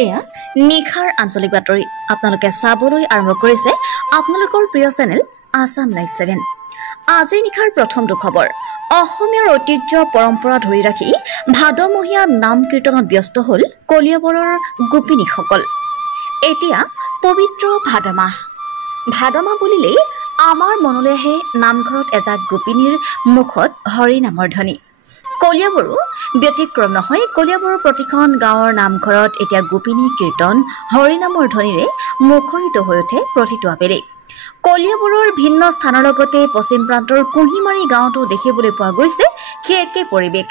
এয়া নিখাৰ আঞ্চলিক বাতৰি আপোনালোকে চাবলৈ আৰম্ভ কৰিছে আপোনালোকৰ প্ৰিয় চেনেল আসাম লাইভ 7। আজি নিখাৰ প্ৰথমটো খবৰ অসমীয়াৰ ঐতিহ্য পৰম্পৰা ধৰি ৰাখি ভাদমহীয়া নাম কীৰ্তনত ব্যস্ত হ'ল কলিয়াবৰৰ গোপিনীসকল। এতিয়া পবিত্ৰ ভাদমাহ বুলিলেই আমাৰ মনলৈ আহে নামঘৰত এজাক গোপিনীৰ মুখত হৰি নামৰ ধ্বনি। কলিয়াবৰো ব্যতিক্ৰম নহয়। কলিয়াবৰৰ প্ৰতিখন গাঁৱৰ নামঘৰত এতিয়া গোপিনী কীৰ্তন হৰি নামৰ ধ্বনিৰে মুখৰিত হৈ উঠে প্ৰতিটো আবেলি। কলিয়াবৰৰ ভিন্ন স্থানৰ লগতে পশ্চিম প্ৰান্তৰ কুঁহিমাৰী গাঁৱতো দেখিবলৈ পোৱা গৈছে সেই একে পৰিৱেশ।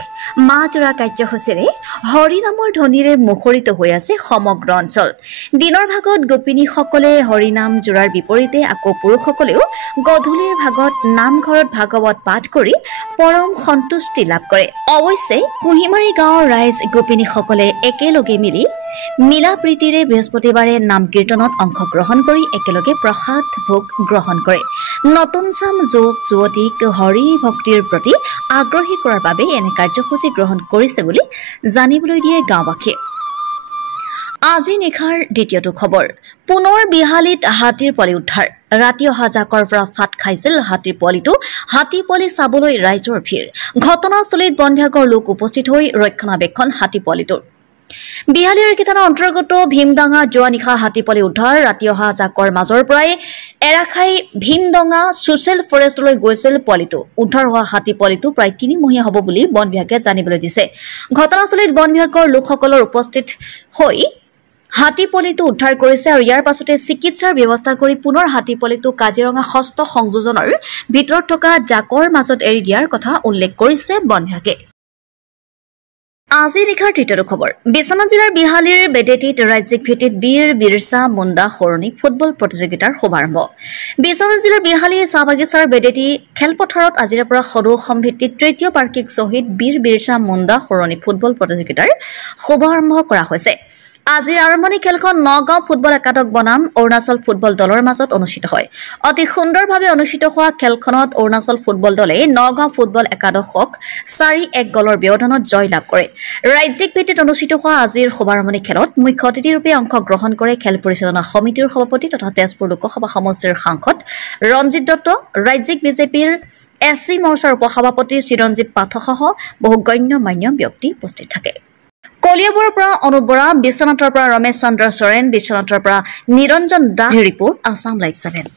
মাহজোৰা কাৰ্যসূচীৰে হৰি নামৰ ধ্বনিৰে মুখৰিত হৈ আছে সমগ্ৰ অঞ্চল। দিনৰ ভাগত গোপিনীসকলে হৰিনাম জোৰাৰ বিপৰীতে আকৌ পুৰুষসকলেও গধূলিৰ ভাগত নামঘৰত ভাগৱত পাঠ কৰি পৰম সন্তুষ্টি লাভ কৰে। অৱশ্যে কুঁহিমাৰী গাঁৱৰ ৰাইজ গোপিনীসকলে একেলগে মিলা প্ৰীতিৰে বৃহস্পতিবাৰে নাম কীৰ্তনত অংশগ্ৰহণ কৰি একেলগে প্ৰসাদ ভোগ গ্ৰহণ কৰে। নতুন চাম যুৱক যুৱতীক হৰি ভক্তিৰ প্ৰতি আগ্ৰহী কৰাৰ বাবে এনে কাৰ্যসূচী গ্ৰহণ কৰিছে বুলি জানিবলৈ দিয়ে গাঁওবাসীয়ে। আজি নিশাৰ দ্বিতীয়টো খবৰ পুনৰ বিহালীত হাতীৰ পোৱালি উদ্ধাৰ। ৰাতি অহা জাকৰ পৰা ফাট খাইছিল হাতীৰ পোৱালিটো। হাতী পোৱালি চাবলৈ ৰাইজৰ ভিৰ। ঘটনাস্থলীত বন বিভাগৰ লোক উপস্থিত হৈ ৰক্ষণাবেক্ষণ হাতী পোৱালিটোৰ। বিহালীৰ একেটানৰ অন্তৰ্গত ভীমডাঙা যোৱা নিশা হাতী পোৱালি উদ্ধাৰ। ৰাতি অহা জাকৰ মাজৰ পৰাই এৰা খাই ভীমডাঙা ছ'চিয়েল ফৰেষ্টলৈ গৈছিল পোৱালিটো। উদ্ধাৰ হোৱা হাতী পোৱালিটো প্ৰায় 3 মহীয়া হ'ব বুলি বন বিভাগে জানিবলৈ দিছে। ঘটনাস্থলীত বন বিভাগৰ লোকসকলৰ উপস্থিত হৈ হাতী পোৱালিটো উদ্ধাৰ কৰিছে আৰু ইয়াৰ পাছতে চিকিৎসাৰ ব্যৱস্থা কৰি পুনৰ হাতী পোৱালিটো কাজিৰঙা 6ষ্ঠ সংযোজনৰ ভিতৰত থকা জাকৰ মাজত এৰি দিয়াৰ কথা উল্লেখ কৰিছে বন বিভাগে। আজি নিশাৰ তৃতীয়টো খবৰ বিশ্বনাথ জিলাৰ বিহালীৰ বেডেটিত ৰাজ্যিক ভিত্তিত বীৰ বিৰছা মুণ্ডা সৰণী ফুটবল প্ৰতিযোগিতাৰ শুভাৰম্ভ। বিশ্বনাথ জিলাৰ বিহালী চাহ বাগিচাৰ বেডেটি খেলপথাৰত আজিৰে পৰা সদৌ অসম ভিত্তিত তৃতীয় বাৰ্ষিক শ্বহীদ বীৰ বিৰছা মুণ্ডা সৰণী ফুটবল প্ৰতিযোগিতাৰ শুভাৰম্ভ কৰা হৈছে। আজিৰ আৰম্ভণি খেলখন নগাঁও ফুটবল একাদশ বনাম অৰুণাচল ফুটবল দলৰ মাজত অনুষ্ঠিত হয়। অতি সুন্দৰভাৱে অনুষ্ঠিত হোৱা খেলখনত অৰুণাচল ফুটবল দলে নগাঁও ফুটবল একাদশক 4-1 গলৰ ব্যৱধানত জয় লাভ কৰে। ৰাজ্যিক ভিত্তিত অনুষ্ঠিত হোৱা আজিৰ শুভাৰম্ভণি খেলত মুখ্য অতিথিৰূপে অংশগ্ৰহণ কৰে খেল পৰিচালনা সমিতিৰ সভাপতি তথা তেজপুৰ লোকসভা সমষ্টিৰ সাংসদ ৰঞ্জিত দত্ত, ৰাজ্যিক বিজেপিৰ SC মৰ্চাৰ উপসভাপতি চিৰঞ্জীৱ পাঠকসহ বহু গণ্যমান্য ব্যক্তি উপস্থিত থাকে। কলিয়াবৰৰ পৰা অনুপ বৰা, বিশ্বনাথৰ পৰা ৰমেশ চন্দ্ৰ চৰেণ, বিশ্বনাথৰ পৰা নিৰঞ্জন দাস। Report Assam live 7।